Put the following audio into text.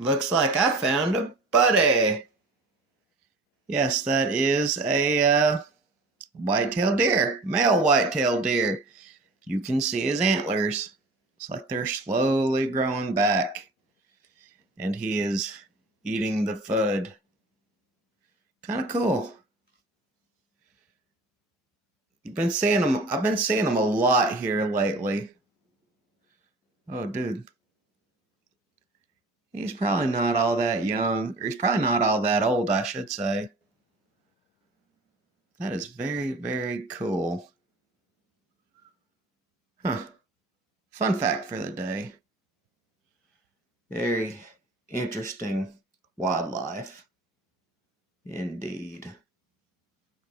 Looks like I found a buddy. Yes, that is a white-tailed deer, male white-tailed deer. You can see his antlers. It's like they're slowly growing back, and he is eating the food. Kind of cool. You've been seeing him. I've been seeing him a lot here lately. Oh, dude. He's probably not all that young, or he's probably not all that old, I should say. That is very, very cool. Huh. Fun fact for the day. Very interesting wildlife. Indeed.